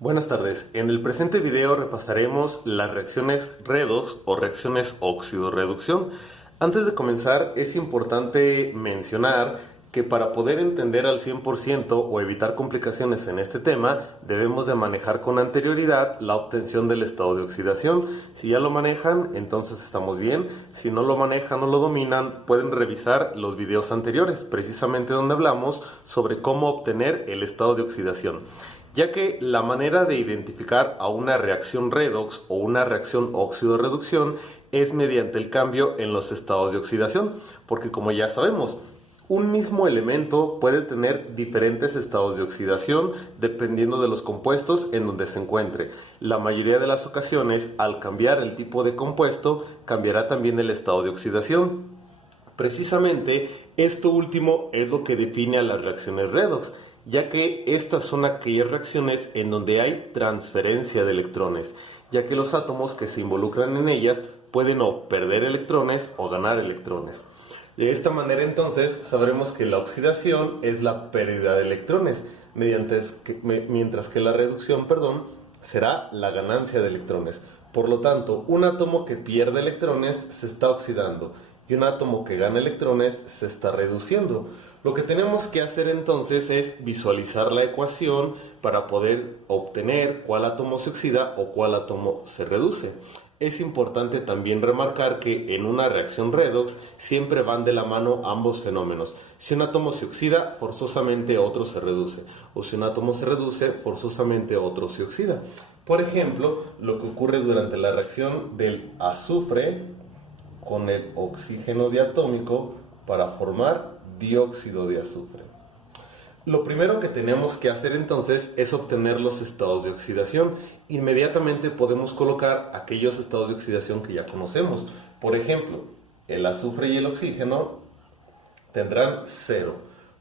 Buenas tardes. En el presente video repasaremos las reacciones redox o reacciones óxido-reducción. Antes de comenzar, es importante mencionar que para poder entender al 100% o evitar complicaciones en este tema, debemos de manejar con anterioridad la obtención del estado de oxidación. Si ya lo manejan, entonces estamos bien. Si no lo manejan o lo dominan, pueden revisar los videos anteriores, precisamente donde hablamos sobre cómo obtener el estado de oxidación, ya que la manera de identificar a una reacción redox o una reacción óxido-reducción es mediante el cambio en los estados de oxidación, porque como ya sabemos, un mismo elemento puede tener diferentes estados de oxidación dependiendo de los compuestos en donde se encuentre. La mayoría de las ocasiones, al cambiar el tipo de compuesto, cambiará también el estado de oxidación. Precisamente, esto último es lo que define a las reacciones redox, ya que estas son aquellas reacciones en donde hay transferencia de electrones, ya que los átomos que se involucran en ellas pueden o perder electrones o ganar electrones. De esta manera entonces sabremos que la oxidación es la pérdida de electrones, mientras que la reducción, será la ganancia de electrones. Por lo tanto, un átomo que pierde electrones se está oxidando y un átomo que gana electrones se está reduciendo. Lo que tenemos que hacer entonces es visualizar la ecuación para poder obtener cuál átomo se oxida o cuál átomo se reduce. Es importante también remarcar que en una reacción redox siempre van de la mano ambos fenómenos. Si un átomo se oxida, forzosamente otro se reduce. O si un átomo se reduce, forzosamente otro se oxida. Por ejemplo, lo que ocurre durante la reacción del azufre con el oxígeno diatómico para formar dióxido de azufre. Lo primero que tenemos que hacer entonces es obtener los estados de oxidación. Inmediatamente podemos colocar aquellos estados de oxidación que ya conocemos. Por ejemplo, el azufre y el oxígeno tendrán 0.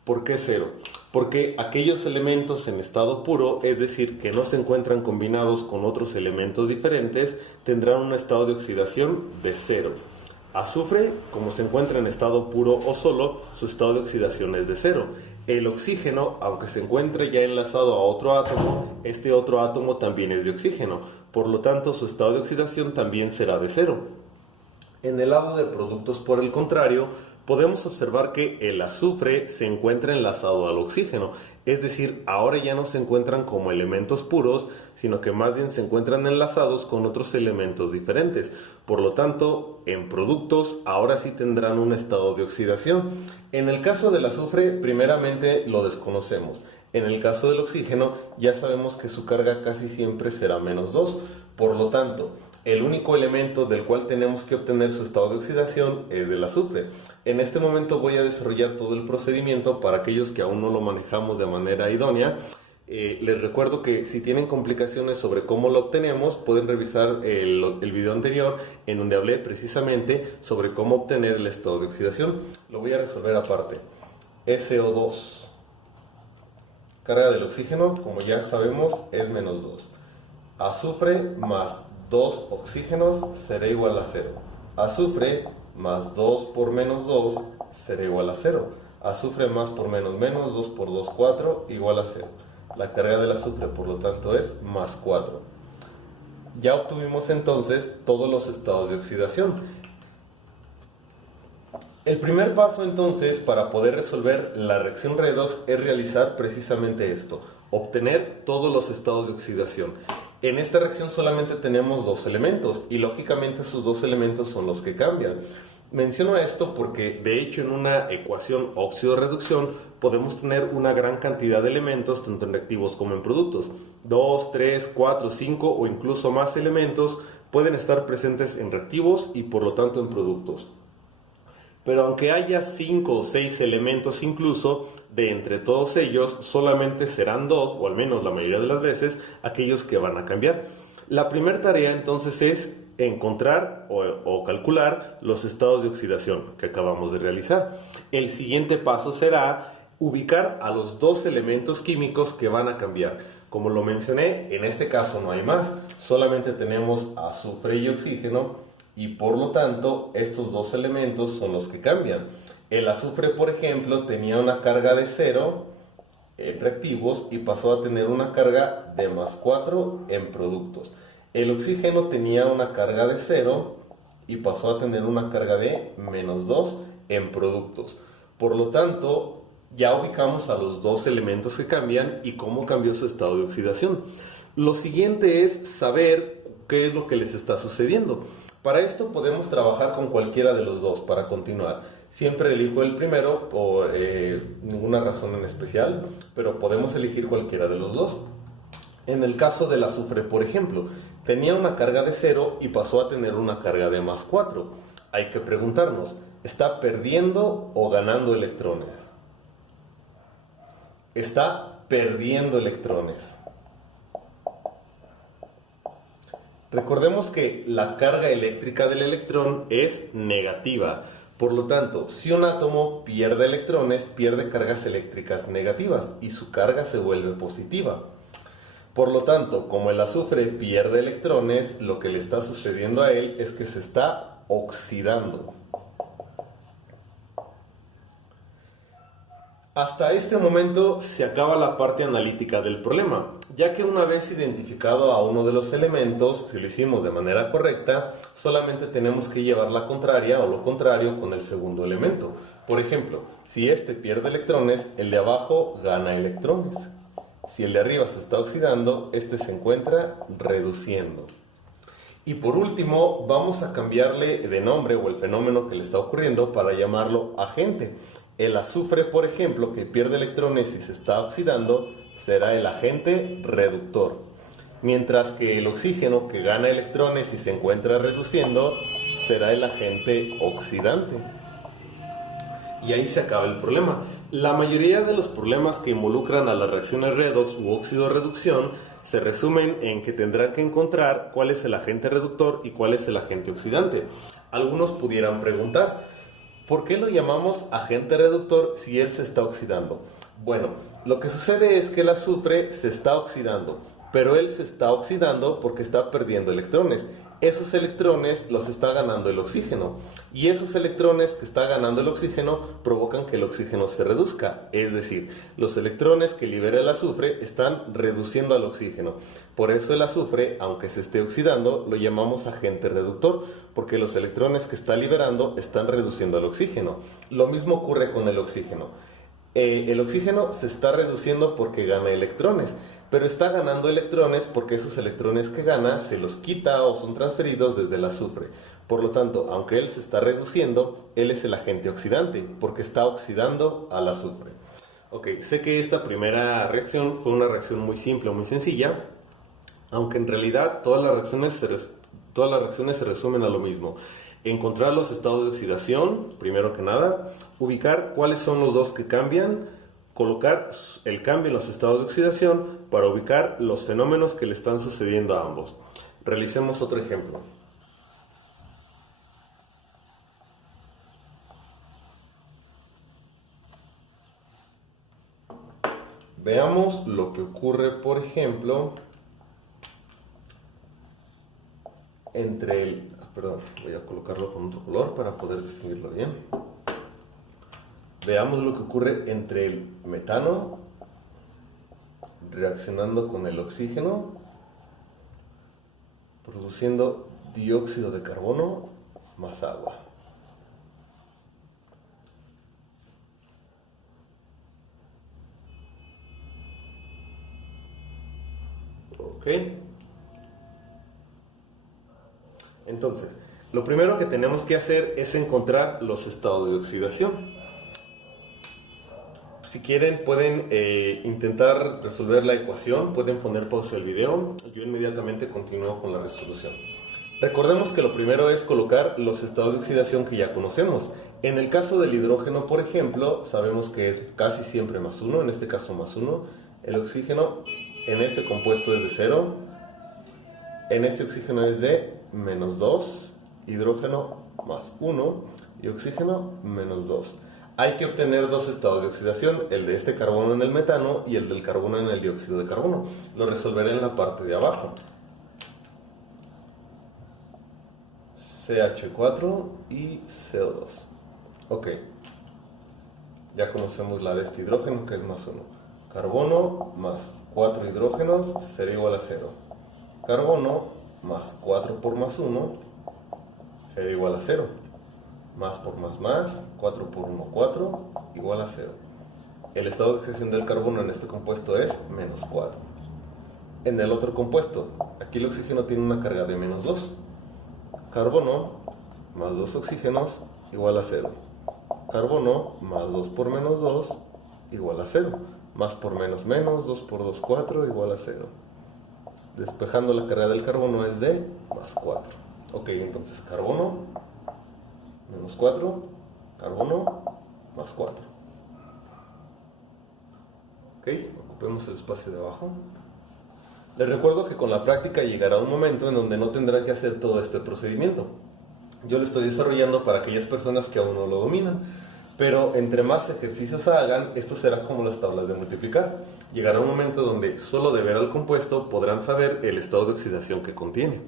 ¿Por qué 0? Porque aquellos elementos en estado puro, es decir, que no se encuentran combinados con otros elementos diferentes, tendrán un estado de oxidación de 0. Azufre, como se encuentra en estado puro o solo, su estado de oxidación es de 0. El oxígeno, aunque se encuentre ya enlazado a otro átomo, este otro átomo también es de oxígeno. Por lo tanto, su estado de oxidación también será de 0. En el lado de productos, por el contrario, podemos observar que el azufre se encuentra enlazado al oxígeno, es decir, ahora ya no se encuentran como elementos puros, sino que más bien se encuentran enlazados con otros elementos diferentes. Por lo tanto, en productos ahora sí tendrán un estado de oxidación. En el caso del azufre, primeramente lo desconocemos. En el caso del oxígeno, ya sabemos que su carga casi siempre será -2. Por lo tanto, el único elemento del cual tenemos que obtener su estado de oxidación es del azufre. En este momento voy a desarrollar todo el procedimiento para aquellos que aún no lo manejamos de manera idónea. Les recuerdo que si tienen complicaciones sobre cómo lo obtenemos, pueden revisar el video anterior en donde hablé precisamente sobre cómo obtener el estado de oxidación. Lo voy a resolver aparte. SO2. Carga del oxígeno, como ya sabemos, es -2. Azufre más 2 oxígenos será igual a 0. Azufre más 2 por -2 será igual a 0. Azufre más por menos, 2 por 2, 4, igual a 0. La carga del azufre, por lo tanto, es +4. Ya obtuvimos entonces todos los estados de oxidación. El primer paso entonces para poder resolver la reacción redox es realizar precisamente esto, obtener todos los estados de oxidación. En esta reacción solamente tenemos dos elementos y lógicamente esos dos elementos son los que cambian. Menciono esto porque de hecho en una ecuación óxido-reducción podemos tener una gran cantidad de elementos tanto en reactivos como en productos. 2, 3, 4, 5 o incluso más elementos pueden estar presentes en reactivos y por lo tanto en productos. Pero aunque haya 5 o 6 elementos incluso, de entre todos ellos solamente serán 2, o al menos la mayoría de las veces, aquellos que van a cambiar. La primera tarea entonces es encontrar o calcular los estados de oxidación que acabamos de realizar. El siguiente paso será ubicar a los dos elementos químicos que van a cambiar. Como lo mencioné, en este caso no hay más, solamente tenemos azufre y oxígeno. Y por lo tanto, estos dos elementos son los que cambian. El azufre, por ejemplo, tenía una carga de 0 en reactivos y pasó a tener una carga de +4 en productos. El oxígeno tenía una carga de 0 y pasó a tener una carga de -2 en productos. Por lo tanto, ya ubicamos a los dos elementos que cambian y cómo cambió su estado de oxidación. Lo siguiente es saber qué es lo que les está sucediendo. Para esto podemos trabajar con cualquiera de los dos para continuar. Siempre elijo el primero por ninguna razón en especial, pero podemos elegir cualquiera de los dos. En el caso del azufre, por ejemplo, tenía una carga de 0 y pasó a tener una carga de +4. Hay que preguntarnos, ¿está perdiendo o ganando electrones? Está perdiendo electrones. Recordemos que la carga eléctrica del electrón es negativa. Por lo tanto, si un átomo pierde electrones, pierde cargas eléctricas negativas y su carga se vuelve positiva. Por lo tanto, como el azufre pierde electrones, lo que le está sucediendo a él es que se está oxidando. Hasta este momento se acaba la parte analítica del problema, ya que una vez identificado a uno de los elementos, si lo hicimos de manera correcta, solamente tenemos que llevar la contraria o lo contrario con el segundo elemento. Por ejemplo, si este pierde electrones, el de abajo gana electrones. Si el de arriba se está oxidando, este se encuentra reduciendo. Y por último, vamos a cambiarle de nombre o el fenómeno que le está ocurriendo para llamarlo agente. El azufre, por ejemplo, que pierde electrones y se está oxidando, será el agente reductor. Mientras que el oxígeno, que gana electrones y se encuentra reduciendo, será el agente oxidante. Y ahí se acaba el problema. La mayoría de los problemas que involucran a las reacciones redox u óxido-reducción se resumen en que tendrán que encontrar cuál es el agente reductor y cuál es el agente oxidante. Algunos pudieran preguntar, ¿por qué lo llamamos agente reductor si él se está oxidando? Bueno, lo que sucede es que el azufre se está oxidando, pero él se está oxidando porque está perdiendo electrones. Esos electrones los está ganando el oxígeno, y esos electrones que está ganando el oxígeno provocan que el oxígeno se reduzca, es decir, los electrones que libera el azufre están reduciendo al oxígeno. Por eso el azufre, aunque se esté oxidando, lo llamamos agente reductor, porque los electrones que está liberando están reduciendo al oxígeno. Lo mismo ocurre con el oxígeno. El oxígeno se está reduciendo porque gana electrones, pero está ganando electrones porque esos electrones que gana se los quita o son transferidos desde el azufre. Por lo tanto, aunque él se está reduciendo, él es el agente oxidante porque está oxidando al azufre. Ok, sé que esta primera reacción fue una reacción muy simple, muy sencilla, aunque en realidad todas las reacciones se resumen a lo mismo. Encontrar los estados de oxidación, primero que nada, ubicar cuáles son los dos que cambian, colocar el cambio en los estados de oxidación para ubicar los fenómenos que le están sucediendo a ambos. Realicemos otro ejemplo. Veamos lo que ocurre, por ejemplo, entre el... Perdón, voy a colocarlo con otro color para poder distinguirlo bien. Veamos lo que ocurre entre el metano reaccionando con el oxígeno, produciendo dióxido de carbono más agua. Ok. Entonces, lo primero que tenemos que hacer es encontrar los estados de oxidación. Si quieren pueden intentar resolver la ecuación, pueden poner pausa el video, yo inmediatamente continúo con la resolución. Recordemos que lo primero es colocar los estados de oxidación que ya conocemos. En el caso del hidrógeno, por ejemplo, sabemos que es casi siempre +1, en este caso +1. El oxígeno en este compuesto es de 0, en este oxígeno es de -2, hidrógeno +1 y oxígeno -2. Hay que obtener dos estados de oxidación, el de este carbono en el metano y el del carbono en el dióxido de carbono. Lo resolveré en la parte de abajo. CH4 y CO2. Ok. Ya conocemos la de este hidrógeno, que es +1. Carbono más 4 hidrógenos será igual a 0. Carbono más 4 por más 1 será igual a 0. Más por más, 4 por 1, 4, igual a 0. El estado de oxidación del carbono en este compuesto es menos 4. En el otro compuesto, aquí el oxígeno tiene una carga de menos 2. Carbono más 2 oxígenos igual a 0. Carbono más 2 por menos 2 igual a 0. Más por menos menos, 2 por 2, 4 igual a 0. Despejando la carga del carbono es de más 4. Ok, entonces carbono menos 4, carbono más 4. Ok, ocupemos el espacio de abajo. Les recuerdo que con la práctica llegará un momento en donde no tendrán que hacer todo este procedimiento. Yo lo estoy desarrollando para aquellas personas que aún no lo dominan, pero entre más ejercicios hagan, esto será como las tablas de multiplicar. Llegará un momento donde solo de ver al compuesto podrán saber el estado de oxidación que contiene.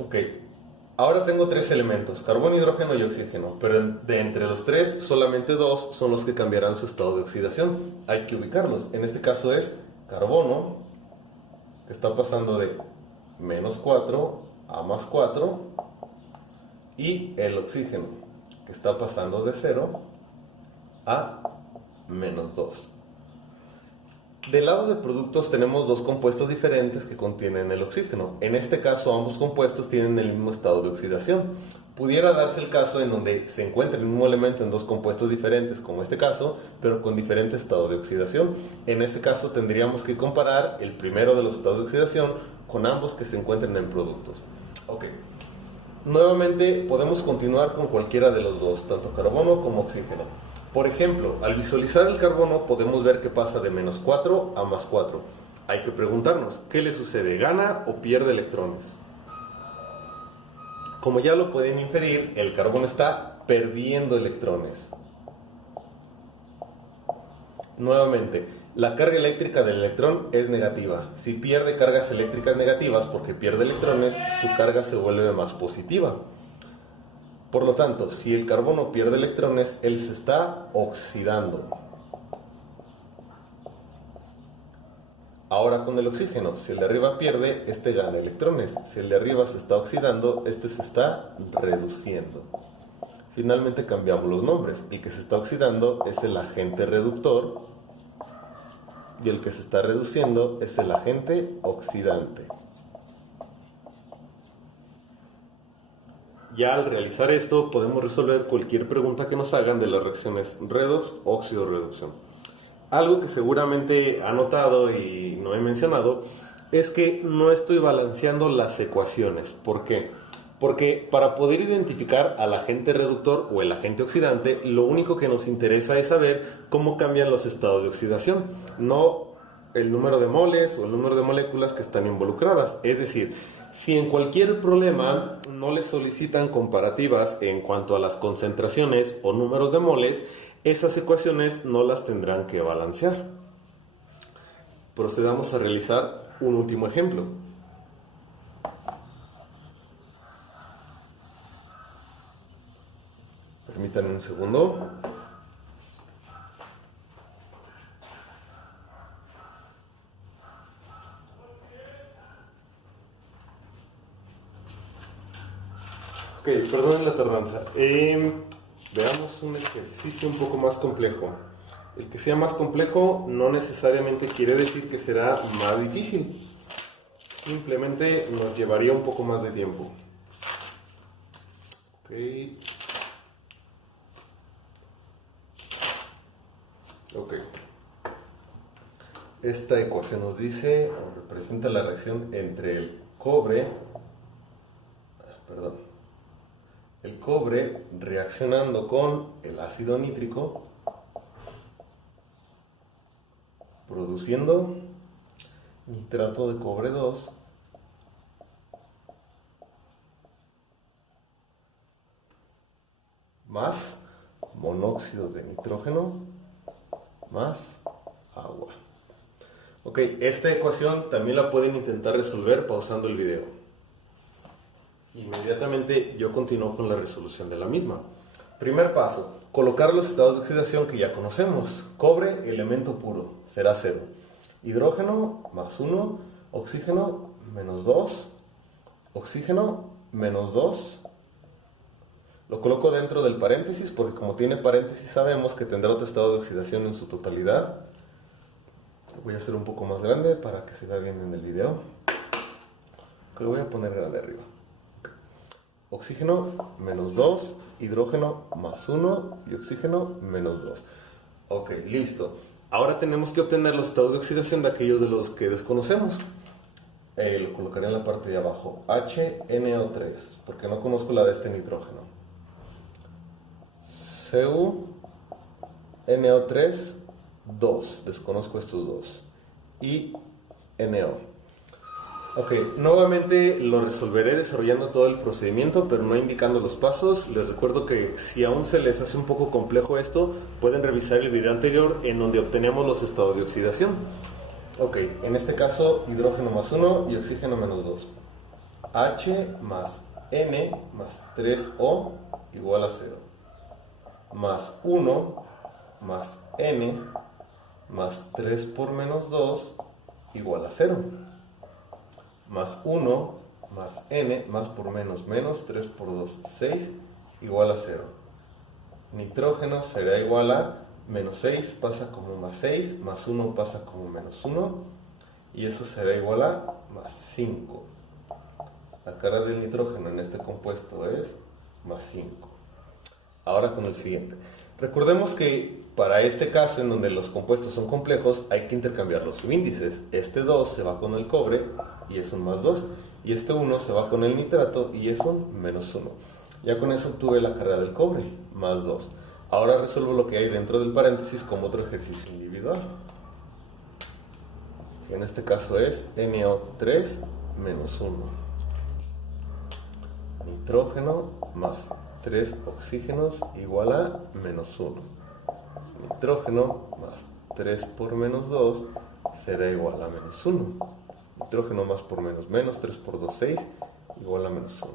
Ok, ahora tengo tres elementos, carbono, hidrógeno y oxígeno, pero de entre los tres, solamente dos son los que cambiarán su estado de oxidación. Hay que ubicarlos. En este caso es carbono, que está pasando de menos 4 a más 4, y el oxígeno, que está pasando de 0 a menos 2. Del lado de productos tenemos dos compuestos diferentes que contienen el oxígeno. En este caso ambos compuestos tienen el mismo estado de oxidación. Pudiera darse el caso en donde se encuentre el mismo elemento en dos compuestos diferentes, como este caso, pero con diferente estado de oxidación. En ese caso tendríamos que comparar el primero de los estados de oxidación con ambos que se encuentren en productos. Ok. Nuevamente podemos continuar con cualquiera de los dos, tanto carbono como oxígeno. Por ejemplo, al visualizar el carbono podemos ver que pasa de menos 4 a más 4. Hay que preguntarnos, ¿qué le sucede? ¿Gana o pierde electrones? Como ya lo pueden inferir, el carbono está perdiendo electrones. Nuevamente, la carga eléctrica del electrón es negativa. Si pierde cargas eléctricas negativas porque pierde electrones, su carga se vuelve más positiva. Por lo tanto, si el carbono pierde electrones, él se está oxidando. Ahora con el oxígeno, si el de arriba pierde, este gana electrones. Si el de arriba se está oxidando, este se está reduciendo. Finalmente cambiamos los nombres. El que se está oxidando es el agente reductor y el que se está reduciendo es el agente oxidante. Ya al realizar esto podemos resolver cualquier pregunta que nos hagan de las reacciones redox, óxido-reducción. Algo que seguramente ha notado y no he mencionado es que no estoy balanceando las ecuaciones. ¿Por qué? Porque para poder identificar al agente reductor o el agente oxidante, lo único que nos interesa es saber cómo cambian los estados de oxidación, no el número de moles o el número de moléculas que están involucradas. Es decir, si en cualquier problema no le solicitan comparativas en cuanto a las concentraciones o números de moles, esas ecuaciones no las tendrán que balancear. Procedamos a realizar un último ejemplo. Permítanme un segundo. Ok, perdonen la tardanza. Veamos un ejercicio un poco más complejo. El que sea más complejo no necesariamente quiere decir que será más difícil. Simplemente nos llevaría un poco más de tiempo. Ok. Ok. Esta ecuación nos dice, o representa la reacción entre el cobre reaccionando con el ácido nítrico, produciendo nitrato de cobre 2 más monóxido de nitrógeno más agua. Ok, esta ecuación también la pueden intentar resolver pausando el video. Inmediatamente yo continúo con la resolución de la misma. Primer paso, colocar los estados de oxidación que ya conocemos. Cobre, elemento puro, será 0. Hidrógeno, más 1. Oxígeno, menos 2. Oxígeno, menos 2. Lo coloco dentro del paréntesis porque como tiene paréntesis sabemos que tendrá otro estado de oxidación en su totalidad. Voy a hacer un poco más grande para que se vea bien en el video. Lo voy a poner grande arriba. Oxígeno, menos 2. Hidrógeno, más 1. Y oxígeno, menos 2. Ok, listo. Ahora tenemos que obtener los estados de oxidación de aquellos de los que desconocemos. Lo colocaré en la parte de abajo. HNO3, porque no conozco la de este nitrógeno. CuNO3, 2. Desconozco estos dos. Y NO. Ok, nuevamente lo resolveré desarrollando todo el procedimiento, pero no indicando los pasos. Les recuerdo que si aún se les hace un poco complejo esto, pueden revisar el video anterior en donde obtenemos los estados de oxidación. Ok, en este caso hidrógeno más 1 y oxígeno menos 2. H más N más 3O igual a 0. Más 1 más N más 3 por menos 2 igual a 0. Más 1 más N más por menos 3 por 2, 6 igual a 0. Nitrógeno será igual a menos 6 pasa como más 6, más 1 pasa como menos 1 y eso será igual a más 5. La carga del nitrógeno en este compuesto es más 5. Ahora con el siguiente. Recordemos que para este caso en donde los compuestos son complejos hay que intercambiar los subíndices. Este 2 se va con el cobre y es un más 2. Y este 1 se va con el nitrato y es un menos 1. Ya con eso obtuve la carga del cobre, más 2. Ahora resuelvo lo que hay dentro del paréntesis como otro ejercicio individual. En este caso es NO3 menos 1. Nitrógeno más 3 oxígenos igual a menos 1. Nitrógeno más 3 por menos 2 será igual a menos 1. Nitrógeno más por menos, 3 por 2, 6, igual a menos 1.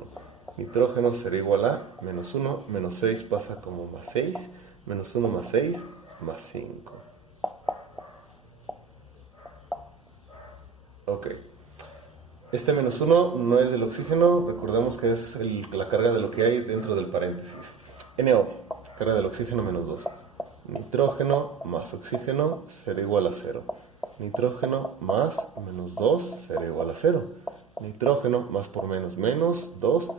Nitrógeno será igual a menos 1, menos 6 pasa como más 6, menos 1 más 6, más 5. Ok. Este menos 1 no es del oxígeno, recordemos que es la carga de lo que hay dentro del paréntesis. NO, carga del oxígeno menos 2. Nitrógeno más oxígeno será igual a 0. Nitrógeno más menos 2 será igual a 0. Nitrógeno más por menos 2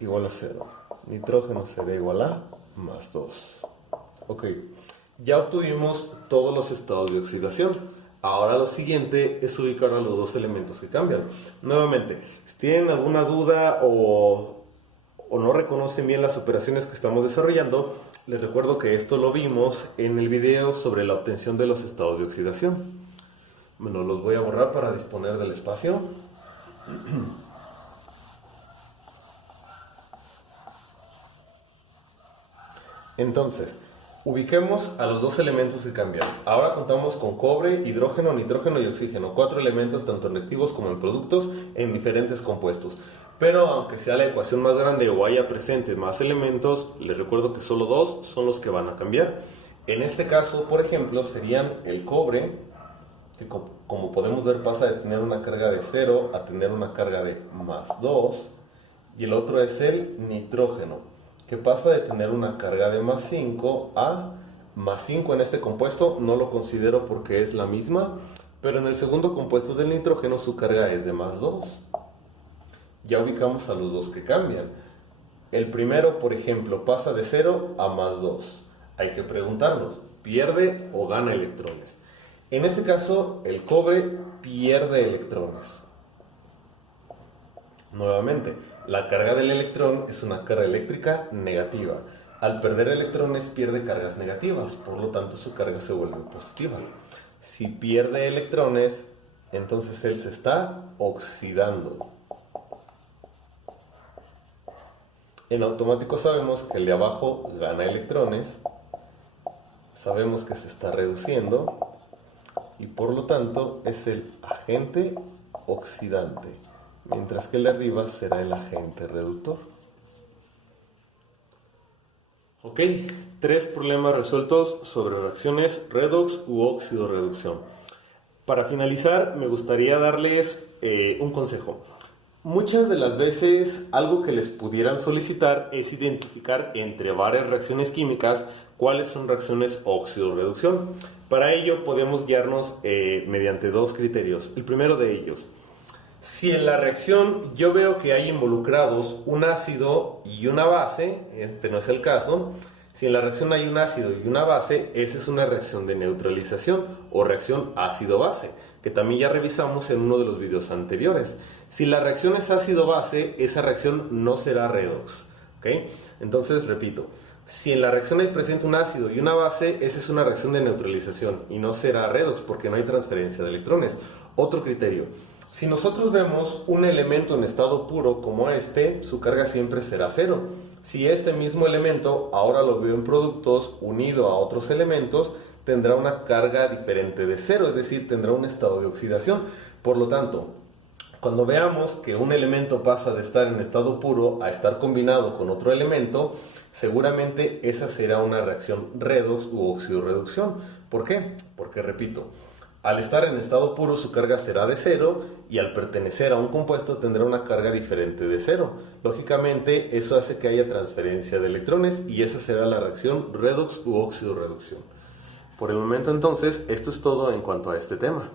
igual a 0. Nitrógeno será igual a más 2. Ok, ya obtuvimos todos los estados de oxidación. Ahora lo siguiente es ubicar a los dos elementos que cambian. Nuevamente, si tienen alguna duda o no reconocen bien las operaciones que estamos desarrollando, les recuerdo que esto lo vimos en el video sobre la obtención de los estados de oxidación. Bueno, los voy a borrar para disponer del espacio. Entonces, ubiquemos a los dos elementos que cambian. Ahora contamos con cobre, hidrógeno, nitrógeno y oxígeno. 4 elementos tanto en reactivos como en productos en diferentes compuestos. Pero aunque sea la ecuación más grande o haya presentes más elementos, les recuerdo que solo 2 son los que van a cambiar. En este caso, por ejemplo, serían el cobre, que como podemos ver pasa de tener una carga de 0 a tener una carga de más 2. Y el otro es el nitrógeno, que pasa de tener una carga de más 5 a más 5 en este compuesto. No lo considero porque es la misma, pero en el segundo compuesto del nitrógeno su carga es de más 2. Ya ubicamos a los dos que cambian. El primero, por ejemplo, pasa de 0 a más 2. Hay que preguntarnos, ¿pierde o gana electrones? En este caso, el cobre pierde electrones. Nuevamente, la carga del electrón es una carga eléctrica negativa. Al perder electrones pierde cargas negativas, por lo tanto su carga se vuelve positiva. Si pierde electrones, entonces él se está oxidando. En automático sabemos que el de abajo gana electrones, sabemos que se está reduciendo y por lo tanto es el agente oxidante, mientras que el de arriba será el agente reductor. Ok, 3 problemas resueltos sobre reacciones redox u óxido-reducción. Para finalizar, me gustaría darles un consejo. Muchas de las veces algo que les pudieran solicitar es identificar entre varias reacciones químicas cuáles son reacciones óxido-reducción. Para ello podemos guiarnos mediante 2 criterios. El primero de ellos: si en la reacción yo veo que hay involucrados un ácido y una base, este no es el caso. Si en la reacción hay un ácido y una base, esa es una reacción de neutralización o reacción ácido-base, que también ya revisamos en uno de los videos anteriores. Si la reacción es ácido-base, esa reacción no será redox. ¿Okay? Entonces, repito, si en la reacción hay presente un ácido y una base, esa es una reacción de neutralización y no será redox porque no hay transferencia de electrones. Otro criterio: si nosotros vemos un elemento en estado puro como este, su carga siempre será cero. Si este mismo elemento ahora lo veo en productos unido a otros elementos, tendrá una carga diferente de cero, es decir, tendrá un estado de oxidación. Por lo tanto, cuando veamos que un elemento pasa de estar en estado puro a estar combinado con otro elemento, seguramente esa será una reacción redox u óxido-reducción. ¿Por qué? Porque, repito, al estar en estado puro su carga será de cero y al pertenecer a un compuesto tendrá una carga diferente de cero. Lógicamente eso hace que haya transferencia de electrones y esa será la reacción redox u óxido-reducción. Por el momento entonces esto es todo en cuanto a este tema.